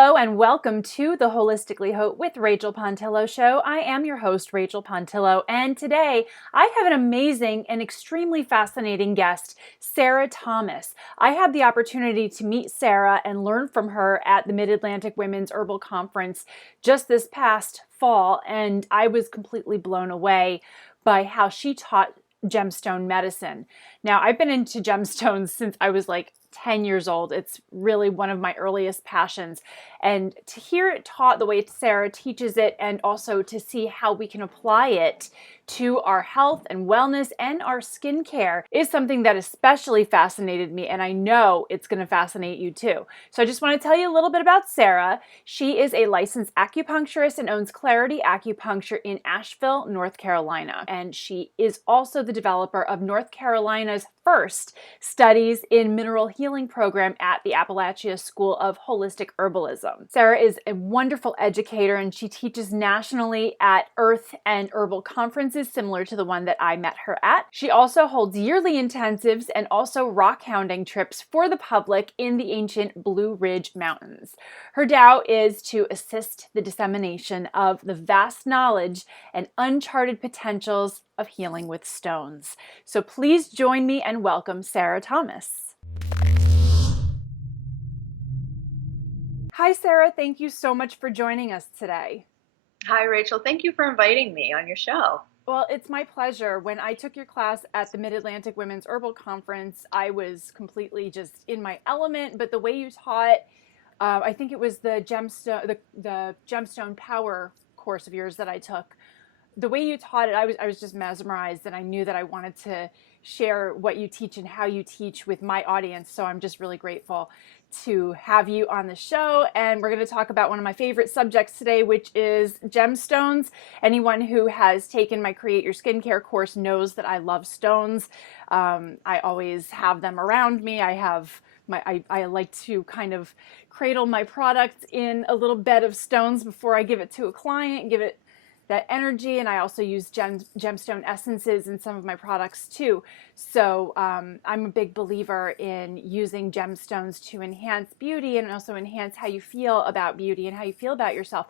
Hello and welcome to the Holistically with Rachel Pontillo show. I am your host, Rachel Pontillo, and today I have an amazing and extremely fascinating guest, Sarah Thomas. I had the opportunity to meet Sarah and learn from her at the Midatlantic Women's Herbal Conference just this past fall, and I was completely blown away by how she taught gemstone medicine. Now, I've been into gemstones since I was like 10 years old. It's really one of my earliest passions. And to hear it taught the way Sarah teaches it, and also to see how we can apply it to our health and wellness and our skincare, is something that especially fascinated me. And I know it's going to fascinate you too. So I just want to tell you a little bit about Sarah. She is a licensed acupuncturist and owns Clarity Acupuncture in Asheville, North Carolina. And she is also the developer of North Carolina's first studies in mineral healing program at the Appalachia School of Holistic Herbalism. Sarah is a wonderful educator, and she teaches nationally at earth and herbal conferences similar to the one that I met her at. She also holds yearly intensives and also rock hounding trips for the public in the ancient Blue Ridge Mountains. Her Tao is to assist the dissemination of the vast knowledge and uncharted potentials of healing with stones. So please join me and welcome Sarah Thomas. Hi, Sarah. Thank you so much for joining us today. Hi, Rachel. Thank you for inviting me on your show. Well, it's my pleasure. When I took your class at the Midatlantic Women's Herbal Conference, I was completely just in my element, but the way you taught, I think it was the gemstone power course of yours that I took. The way you taught it, I was just mesmerized, and I knew that I wanted to share what you teach and how you teach with my audience. So I'm just really grateful to have you on the show. And we're going to talk about one of my favorite subjects today, which is gemstones. Anyone who has taken my Create Your Skincare course knows that I love stones. I always have them around me. I like to kind of cradle my product in a little bed of stones before I give it to a client, give it that energy. And I also use gemstone essences in some of my products too. So I'm a big believer in using gemstones to enhance beauty and also enhance how you feel about beauty and how you feel about yourself.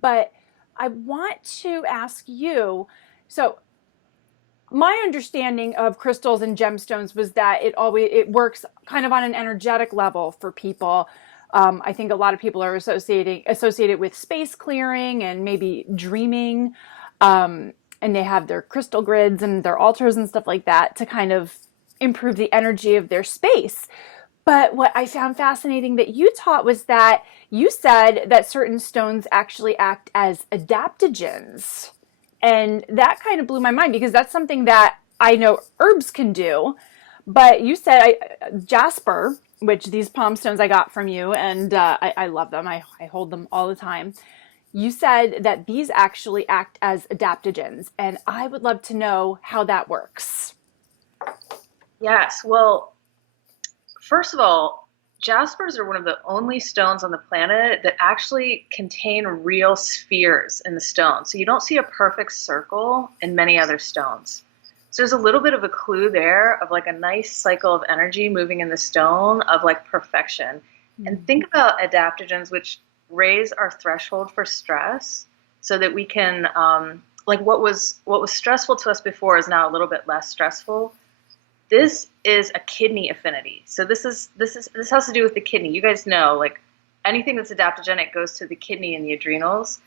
But I want to ask you, so my understanding of crystals and gemstones was that it works kind of on an energetic level for people. I think a lot of people are associated with space clearing and maybe dreaming, and they have their crystal grids and their altars and stuff like that to kind of improve the energy of their space. But what I found fascinating that you taught was that you said that certain stones actually act as adaptogens. And that kind of blew my mind, because that's something that I know herbs can do. But you said jasper, which these palm stones I got from you, and I love them. I hold them all the time. You said that these actually act as adaptogens, and I would love to know how that works. Yes. Well, first of all, jaspers are one of the only stones on the planet that actually contain real spheres in the stone. So you don't see a perfect circle in many other stones. So there's a little bit of a clue there of like a nice cycle of energy moving in the stone of like perfection. Mm-hmm. And think about adaptogens, which raise our threshold for stress so that we can, like what was stressful to us before is now a little bit less stressful. This is a kidney affinity. So this has to do with the kidney. You guys know, like anything that's adaptogenic goes to the kidney and the adrenals.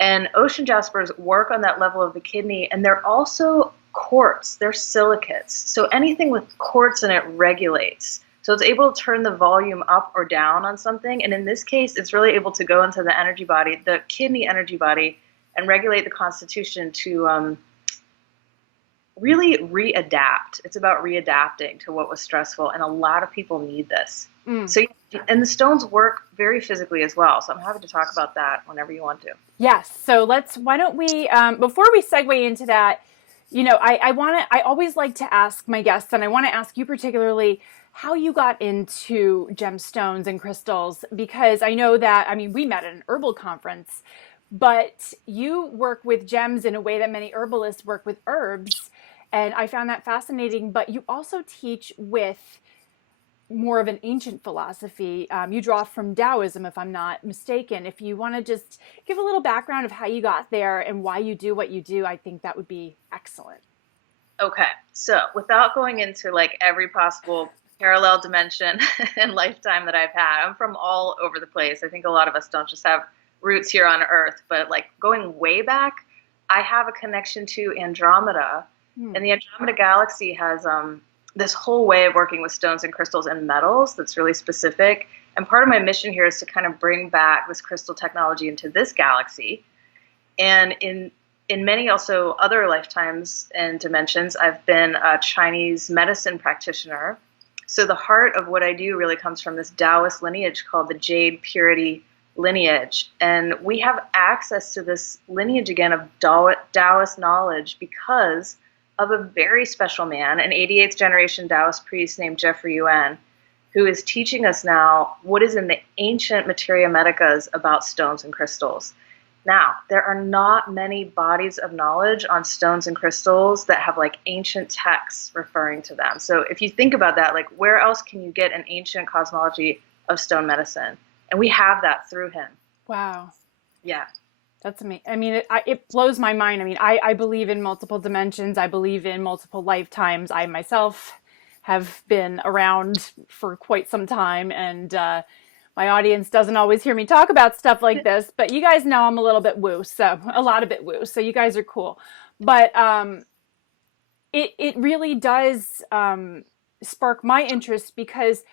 And ocean jaspers work on that level of the kidney, and they're also quartz, they're silicates. So anything with quartz in it regulates. So it's able to turn the volume up or down on something. And in this case, it's really able to go into the energy body, the kidney energy body, and regulate the constitution to really readapt. It's about readapting to what was stressful. And a lot of people need this. So, and the stones work very physically as well. So I'm happy to talk about that whenever you want to. Yes. So why don't we, before we segue into that, you know, I always like to ask my guests, and I want to ask you particularly, how you got into gemstones and crystals, because I know that, I mean, we met at an herbal conference, but you work with gems in a way that many herbalists work with herbs. And I found that fascinating, but you also teach with more of an ancient philosophy. You draw from Taoism, if I'm not mistaken. If you want to just give a little background of how you got there and why you do what you do, I think that would be excellent. Okay, so without going into like every possible parallel dimension and lifetime that I've had, I'm from all over the place. I think a lot of us don't just have roots here on Earth, but like going way back, I have a connection to Andromeda, and the Andromeda galaxy has this whole way of working with stones and crystals and metals that's really specific. And part of my mission here is to kind of bring back this crystal technology into this galaxy. And in many also other lifetimes and dimensions, I've been a Chinese medicine practitioner. So the heart of what I do really comes from this Taoist lineage called the Jade purity lineage. And we have access to this lineage again of Taoist knowledge because of a very special man, an 88th generation Taoist priest named Jeffrey Yuan, who is teaching us now what is in the ancient Materia Medicas about stones and crystals. Now, there are not many bodies of knowledge on stones and crystals that have like ancient texts referring to them. So if you think about that, like where else can you get an ancient cosmology of stone medicine? And we have that through him. Wow. Yeah. That's amazing. I mean, it blows my mind. I mean, I believe in multiple dimensions. I believe in multiple lifetimes. I myself have been around for quite some time, and my audience doesn't always hear me talk about stuff like this, but you guys know I'm a little bit woo, so a lot of it woo. So you guys are cool. But it really does spark my interest because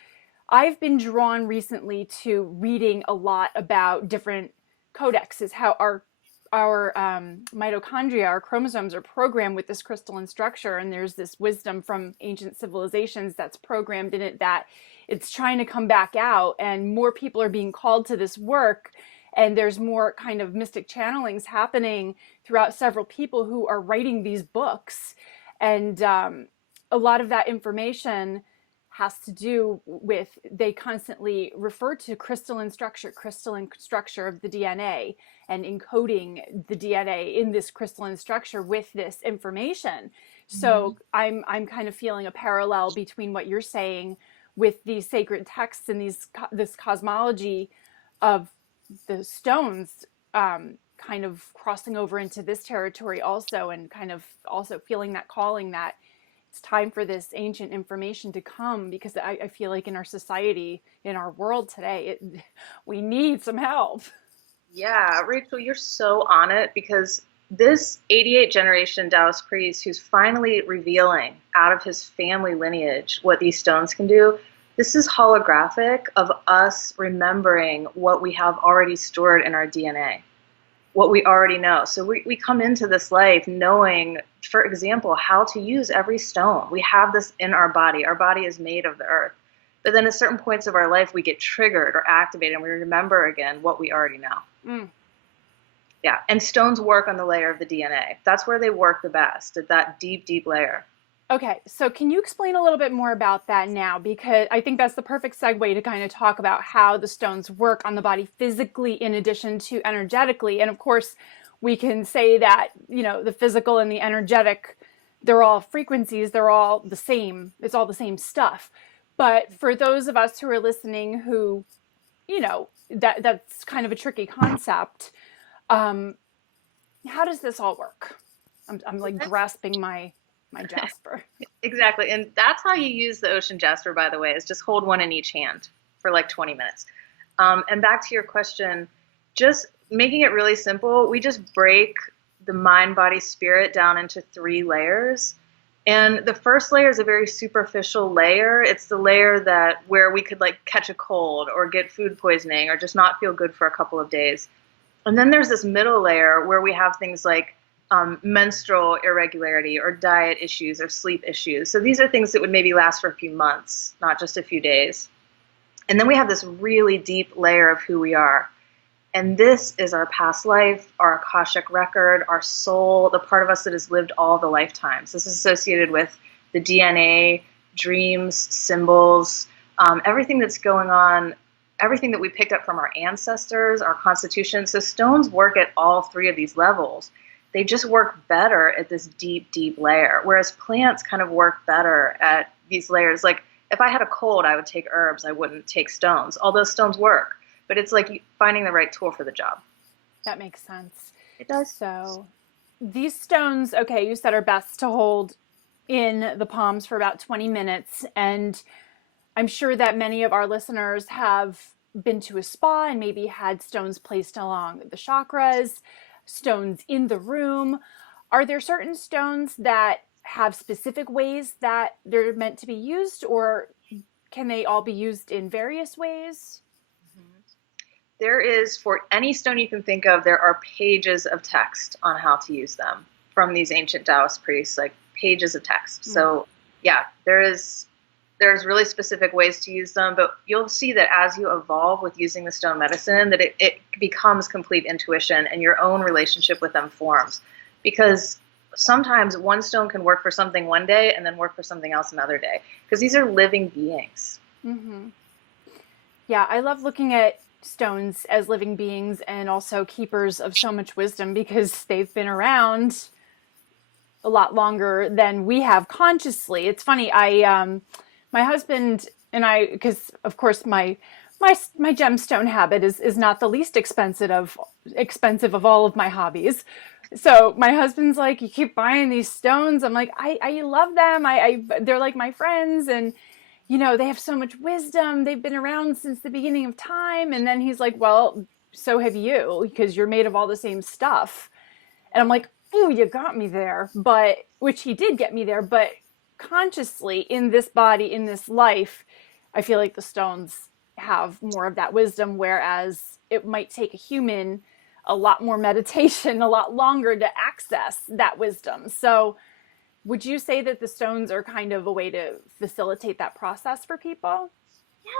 I've been drawn recently to reading a lot about different codexes, how our mitochondria, our chromosomes are programmed with this crystalline structure, and there's this wisdom from ancient civilizations that's programmed in it that it's trying to come back out, and more people are being called to this work, and there's more kind of mystic channelings happening throughout several people who are writing these books, and a lot of that information has to do with, they constantly refer to crystalline structure of the DNA and encoding the DNA in this crystalline structure with this information. So I'm kind of feeling a parallel between what you're saying with these sacred texts and this cosmology of the stones kind of crossing over into this territory also, and kind of also feeling that calling that it's time for this ancient information to come, because I feel like in our society, in our world today, we need some help. Yeah, Rachel, you're so on it because this 88 generation Taoist priest who's finally revealing out of his family lineage what these stones can do, this is holographic of us remembering what we have already stored in our DNA, what we already know. So we come into this life knowing, for example, how to use every stone. We have this in our body. Our body is made of the earth. But then at certain points of our life, we get triggered or activated, and we remember again what we already know. Yeah, and stones work on the layer of the DNA. That's where they work the best, at that deep, deep layer. Okay, so can you explain a little bit more about that now? Because I think that's the perfect segue to kind of talk about how the stones work on the body physically in addition to energetically. And of course, we can say that, you know, the physical and the energetic, they're all frequencies, they're all the same, it's all the same stuff. But for those of us who are listening who, you know, that's kind of a tricky concept, how does this all work? I'm like grasping my jasper. Exactly. And that's how you use the ocean jasper, by the way, is just hold one in each hand for like 20 minutes. And back to your question, just making it really simple, we just break the mind, body, spirit down into 3 layers. And the first layer is a very superficial layer. It's the layer that where we could like catch a cold or get food poisoning or just not feel good for a couple of days. And then there's this middle layer where we have things like menstrual irregularity or diet issues or sleep issues. So these are things that would maybe last for a few months, not just a few days. And then we have this really deep layer of who we are. And this is our past life, our Akashic record, our soul, the part of us that has lived all the lifetimes. This is associated with the DNA, dreams, symbols, everything that's going on, everything that we picked up from our ancestors, our constitution. So stones work at all 3 of these levels. They just work better at this deep, deep layer, whereas plants kind of work better at these layers. Like if I had a cold, I would take herbs. I wouldn't take stones, although stones work. But it's like finding the right tool for the job. That makes sense. It does. So these stones, okay, you said are best to hold in the palms for about 20 minutes. And I'm sure that many of our listeners have been to a spa and maybe had stones placed along the chakras, stones in the room. Are there certain stones that have specific ways that they're meant to be used, or can they all be used in various ways? There is, for any stone you can think of, there are pages of text on how to use them from these ancient Taoist priests, like pages of text. So yeah, there's really specific ways to use them, but you'll see that as you evolve with using the stone medicine, that it becomes complete intuition and your own relationship with them forms. Because sometimes one stone can work for something one day and then work for something else another day, because these are living beings. Mm-hmm. Yeah, I love looking at stones as living beings and also keepers of so much wisdom, because they've been around a lot longer than we have consciously. It's funny, my husband and I, because of course my gemstone habit is not the least expensive of all of my hobbies. So my husband's like, you keep buying these stones. I'm like, I love them. They're like my friends, and they have so much wisdom. They've been around since the beginning of time. And then he's like, well, so have you, because you're made of all the same stuff. And I'm like, ooh, you got me there. But which he did get me there, but consciously in this body, in this life, I feel like the stones have more of that wisdom, whereas it might take a human a lot more meditation, a lot longer to access that wisdom. So would you say that the stones are kind of a way to facilitate that process for people?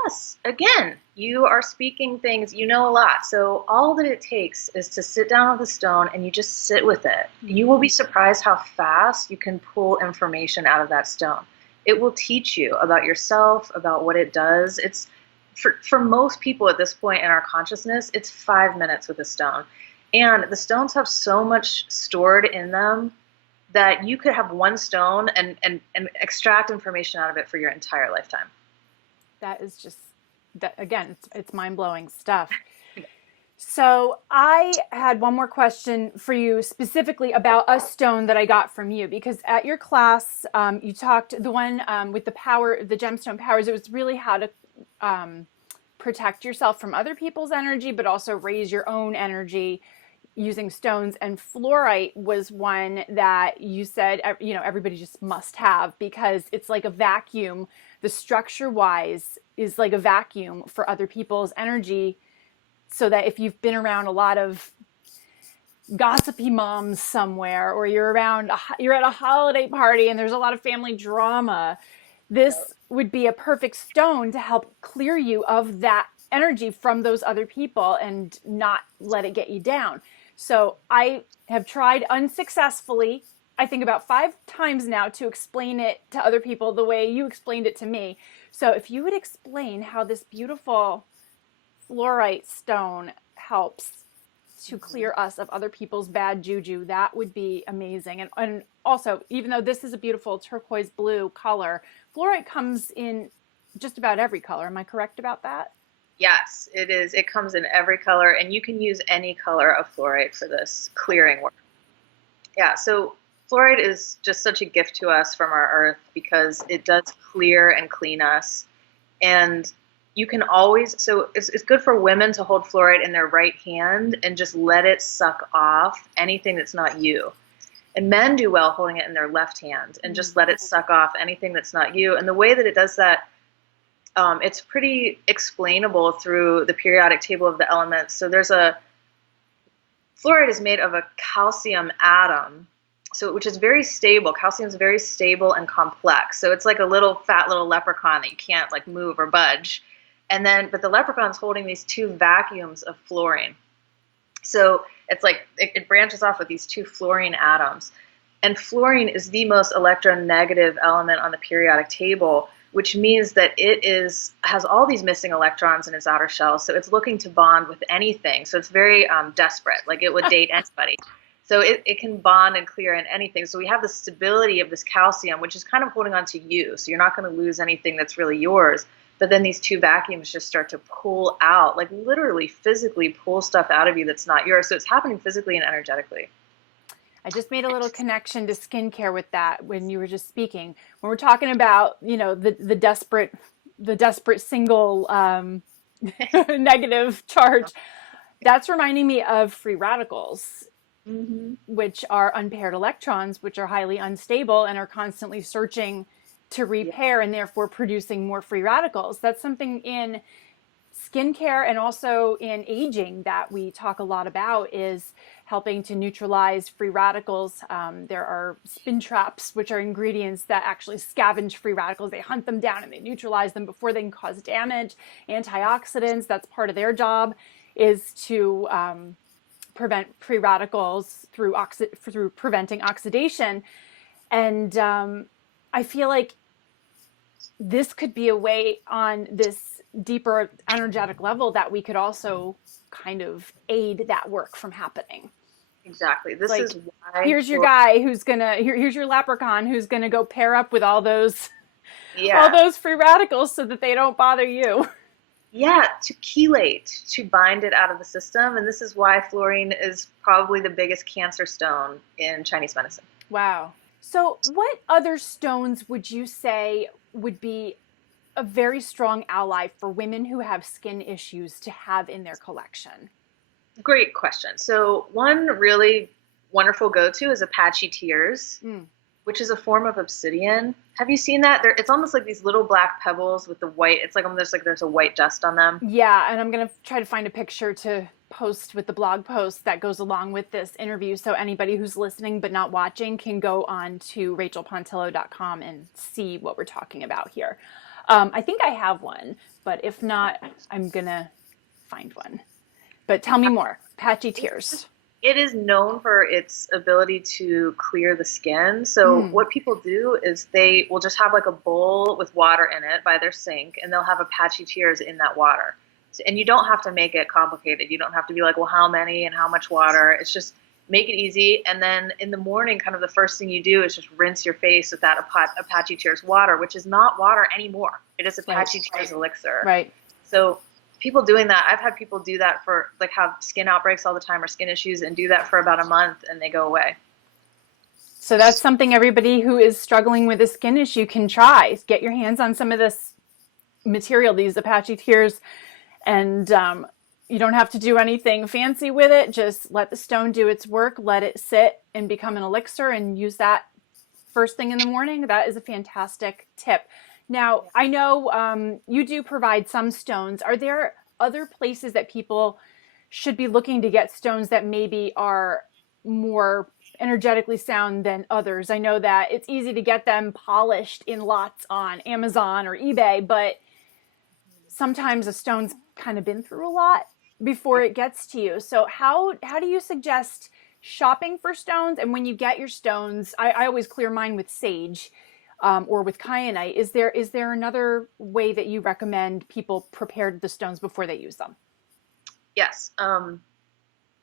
Yes. Again, you are speaking things, you know a lot. So all that it takes is to sit down with a stone and you just sit with it. You will be surprised how fast you can pull information out of that stone. It will teach you about yourself, about what it does. It's for most people at this point in our consciousness, it's 5 minutes with a stone. And the stones have so much stored in them that you could have one stone and extract information out of it for your entire lifetime. That is just, that again, it's mind-blowing stuff. So I had one more question for you specifically about a stone that I got from you, because at your class, you talked, the one with the power, the gemstone powers, it was really how to protect yourself from other people's energy, but also raise your own energy using stones. And fluorite was one that you said, everybody just must have, because it's like a vacuum. The structure wise is like a vacuum for other people's energy, so that if you've been around a lot of gossipy moms somewhere, or you're at a holiday party and there's a lot of family drama, this would be a perfect stone to help clear you of that energy from those other people and not let it get you down. So I have tried unsuccessfully, I think about 5 times now, to explain it to other people the way you explained it to me. So if you would explain how this beautiful fluorite stone helps to clear us of other people's bad juju, that would be amazing. And also, even though this is a beautiful turquoise blue color, fluorite comes in just about every color. Am I correct about that? Yes, it is. It comes in every color, and you can use any color of fluorite for this clearing work. Yeah, so fluorite is just such a gift to us from our earth, because it does clear and clean us. And you can always, so it's good for women to hold fluorite in their right hand and just let it suck off anything that's not you. And men do well holding it in their left hand and just let it suck off anything that's not you. And the way that it does that, it's pretty explainable through the periodic table of the elements. So fluorite is made of a calcium atom, which is very stable. Calcium is very stable and complex. So it's like a fat little leprechaun that you can't like move or budge. But the leprechaun's holding these 2 vacuums of fluorine. So it's like it branches off with these 2 fluorine atoms. And fluorine is the most electronegative element on the periodic table, which means that it has all these missing electrons in its outer shell. So it's looking to bond with anything. So it's very desperate, like it would date anybody. So it can bond and clear in anything. So we have the stability of this calcium, which is kind of holding on to you. So you're not going to lose anything that's really yours. But then these two vacuums just start to pull out, like literally physically pull stuff out of you that's not yours. So it's happening physically and energetically. I just made a little connection to skincare with that when you were just speaking. When we're talking about, the desperate single negative charge, that's reminding me of free radicals, which are unpaired electrons, which are highly unstable and are constantly searching to repair and therefore producing more free radicals. That's something in skincare and also in aging that we talk a lot about, is helping to neutralize free radicals. There are spin traps, which are ingredients that actually scavenge free radicals. They hunt them down and they neutralize them before they can cause damage. Antioxidants, that's part of their job, is to prevent free radicals through preventing oxidation. And I feel like this could be a way on this deeper energetic level that we could also kind of aid that work from happening. Exactly. This is why here's your guy who's gonna here's your leprechaun who's gonna go pair up with all those free radicals so that they don't bother you. Yeah, to chelate, to bind it out of the system. And this is why fluorine is probably the biggest cancer stone in Chinese medicine. Wow. So what other stones would you say would be a very strong ally for women who have skin issues to have in their collection? Great question. So one really wonderful go-to is apache tears, which is a form of obsidian. Have you seen that? It's almost like these little black pebbles with the white. It's like almost like there's a white dust on them. Yeah, and I'm going to try to find a picture to post with the blog post that goes along with this interview, so anybody who's listening but not watching can go on to rachelpontillo.com and see what we're talking about here. I think I have one, but if not, I'm going to find one. But tell me more. Apache tears. It is known for its ability to clear the skin. So what people do is they will just have like a bowl with water in it by their sink, and they'll have apache tears in that water. And you don't have to make it complicated. You don't have to be like, well, how many and how much water? It's just make it easy. And then in the morning, kind of the first thing you do is just rinse your face with that apache tears water, which is not water anymore. It is apache tears elixir. Right. So people doing that, I've had people do that for like have skin outbreaks all the time or skin issues and do that for about a month and they go away. So that's something everybody who is struggling with a skin issue can try. Get your hands on some of this material, these apache tears, and you don't have to do anything fancy with it. Just let the stone do its work, let it sit and become an elixir, and use that first thing in the morning. That is a fantastic tip. Now, I know you do provide some stones. Are there other places that people should be looking to get stones that maybe are more energetically sound than others? I know that it's easy to get them polished in lots on Amazon or eBay, but sometimes a stone's kind of been through a lot before it gets to you. So how do you suggest shopping for stones? And when you get your stones, I always clear mine with sage or with kyanite. Is there another way that you recommend people prepare the stones before they use them? Yes.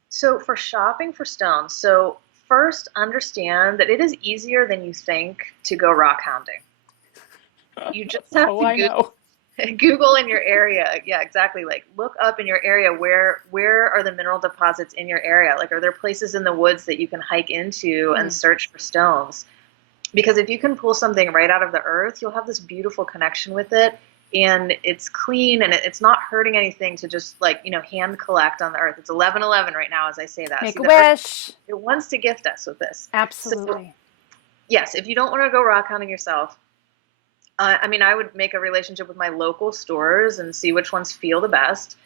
So for shopping for stones, so first understand that it is easier than you think to go rock hounding. You just have to Google in your area. Yeah, exactly. Like look up in your area, where are the mineral deposits in your area? Like, are there places in the woods that you can hike into and search for stones? Because if you can pull something right out of the earth, you'll have this beautiful connection with it, and it's clean and it's not hurting anything to just hand collect on the earth. It's 11/11 right now as I say that. Make a wish. It wants to gift us with this. Absolutely. So, yes, if you don't want to go rock hunting yourself, I would make a relationship with my local stores and see which ones feel the best.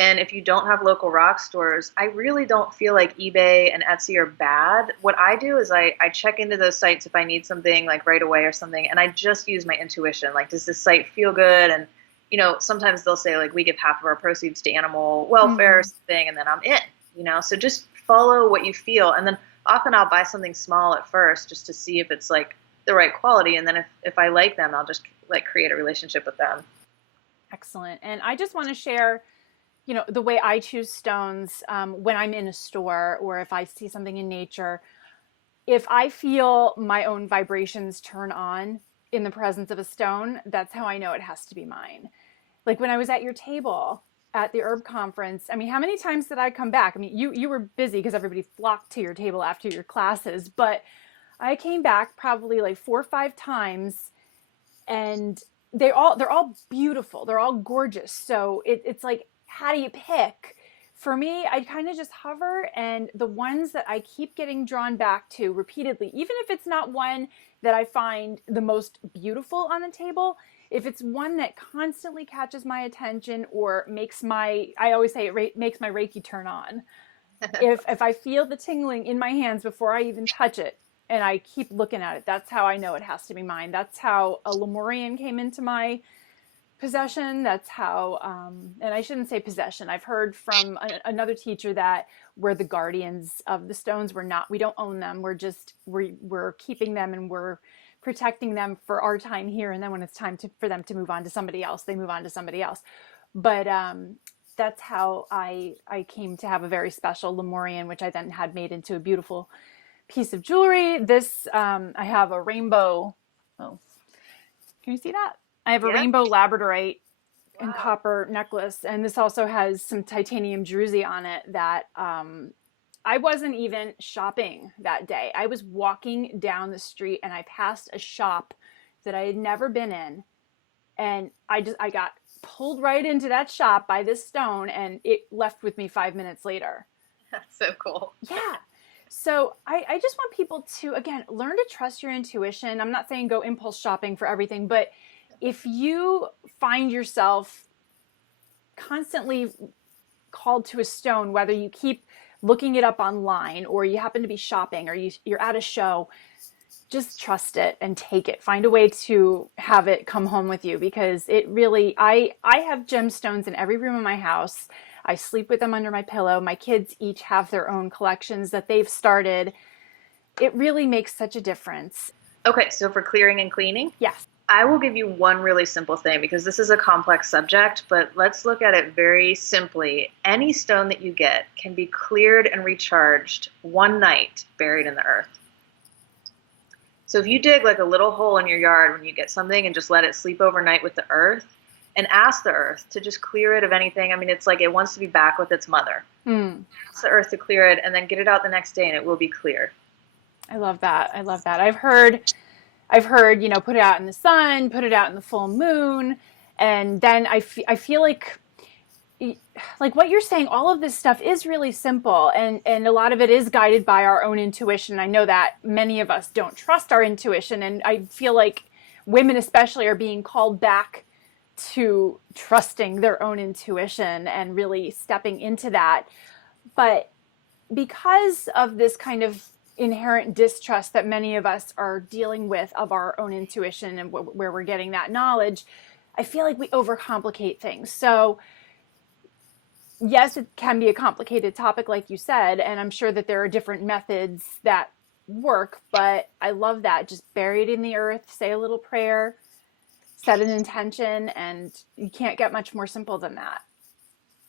And if you don't have local rock stores, I really don't feel like eBay and Etsy are bad. What I do is I check into those sites if I need something like right away or something, and I just use my intuition. Like, does this site feel good? And, sometimes they'll say, like, we give half of our proceeds to animal welfare or something, and then I'm in, So just follow what you feel. And then often I'll buy something small at first just to see if it's, like, the right quality. And then if I like them, I'll just, like, create a relationship with them. Excellent. And I just want to share the way I choose stones, when I'm in a store or if I see something in nature, if I feel my own vibrations turn on in the presence of a stone, that's how I know it has to be mine. Like when I was at your table at the herb conference, I mean, how many times did I come back? I mean, you were busy because everybody flocked to your table after your classes, but I came back probably like 4 or 5 times, and they're all beautiful. They're all gorgeous. So it's like, how do you pick? For me, I kind of just hover, and the ones that I keep getting drawn back to repeatedly, even if it's not one that I find the most beautiful on the table, if it's one that constantly catches my attention or makes my, I always say it makes my Reiki turn on. If I feel the tingling in my hands before I even touch it, and I keep looking at it, that's how I know it has to be mine. That's how a Lemurian came into my possession. That's how, and I shouldn't say possession. I've heard from another teacher that we're the guardians of the stones. We don't own them. We're keeping them, and we're protecting them for our time here. And then when it's time for them to move on to somebody else, they move on to somebody else. But that's how I came to have a very special Lemurian, which I then had made into a beautiful piece of jewelry. This, I have a rainbow. Oh, can you see that? I have a rainbow labradorite and copper necklace, and this also has some titanium druzy on it that I wasn't even shopping that day. I was walking down the street and I passed a shop that I had never been in, and I got pulled right into that shop by this stone, and it left with me 5 minutes later. That's so cool. Yeah. So I just want people to, again, learn to trust your intuition. I'm not saying go impulse shopping for everything, but if you find yourself constantly called to a stone, whether you keep looking it up online or you happen to be shopping or you're at a show, just trust it and take it. Find a way to have it come home with you, because it really, I have gemstones in every room of my house. I sleep with them under my pillow. My kids each have their own collections that they've started. It really makes such a difference. Okay, so for clearing and cleaning? Yes. I will give you one really simple thing, because this is a complex subject, but let's look at it very simply. Any stone that you get can be cleared and recharged one night buried in the earth. So if you dig like a little hole in your yard when you get something and just let it sleep overnight with the earth, and ask the earth to just clear it of anything. I mean, it's like it wants to be back with its mother. Ask the earth to clear it, and then get it out the next day and it will be cleared. I love that. I love that. I've heard, put it out in the sun, put it out in the full moon. And then I feel like what you're saying, all of this stuff is really simple. And a lot of it is guided by our own intuition. I know that many of us don't trust our intuition. And I feel like women especially are being called back to trusting their own intuition and really stepping into that. But because of this kind of inherent distrust that many of us are dealing with of our own intuition and where we're getting that knowledge, I feel like we overcomplicate things. So yes, it can be a complicated topic, like you said, and I'm sure that there are different methods that work, but I love that. Just bury it in the earth, say a little prayer, set an intention, and you can't get much more simple than that.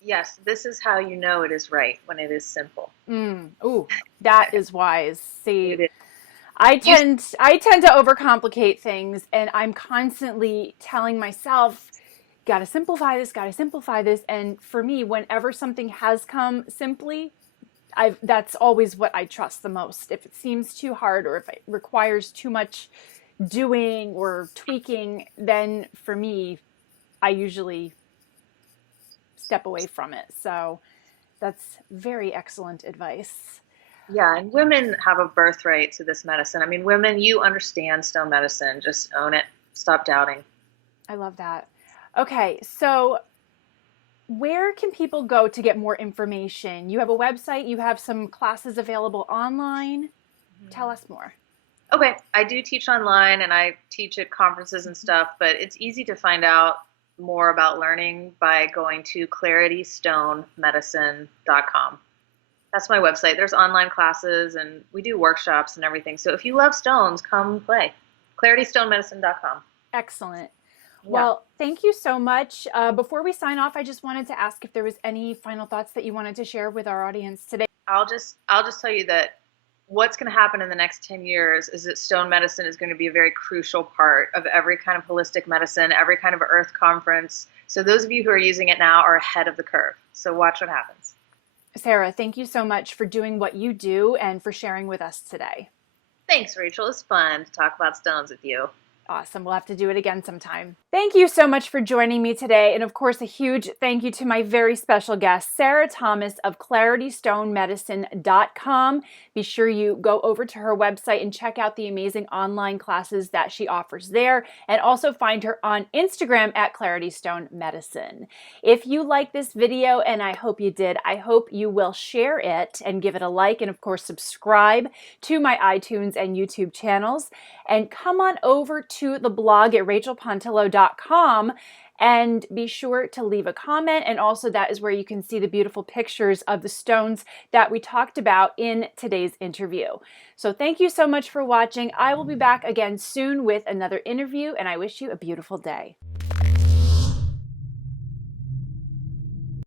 Yes, this is how you know it is right, when it is simple. Ooh, that is wise. See, It is. I tend to overcomplicate things, and I'm constantly telling myself, gotta simplify this. And for me, whenever something has come simply, that's always what I trust the most. If it seems too hard or if it requires too much doing or tweaking, then for me, I usually step away from it. So that's very excellent advice. Yeah, and women have a birthright to this medicine. I mean, women, you understand stone medicine. Just own it. Stop doubting. I love that. Okay, so where can people go to get more information? You have a website, you have some classes available online. Tell us more. Okay, I do teach online and I teach at conferences and stuff, but it's easy to find out more about learning by going to claritystonemedicine.com. That's my website. There's online classes and we do workshops and everything. So if you love stones, come play. claritystonemedicine.com. Excellent. Yeah. Well, thank you so much. Before we sign off, I just wanted to ask if there was any final thoughts that you wanted to share with our audience today. I'll just tell you that what's going to happen in the next 10 years is that stone medicine is going to be a very crucial part of every kind of holistic medicine, every kind of earth conference. So those of you who are using it now are ahead of the curve. So watch what happens. Sarah, thank you so much for doing what you do and for sharing with us today. Thanks, Rachel. It's fun to talk about stones with you. Awesome. We'll have to do it again sometime. Thank you so much for joining me today. And of course, a huge thank you to my very special guest, Sarah Thomas of claritystonemedicine.com. Be sure you go over to her website and check out the amazing online classes that she offers there. And also find her on Instagram at claritystonemedicine. If you like this video, and I hope you did, I hope you will share it and give it a like. And of course, subscribe to my iTunes and YouTube channels. And come on over to the blog at rachelpontillo.com and be sure to leave a comment. And also that is where you can see the beautiful pictures of the stones that we talked about in today's interview. So thank you so much for watching. I will be back again soon with another interview, and I wish you a beautiful day.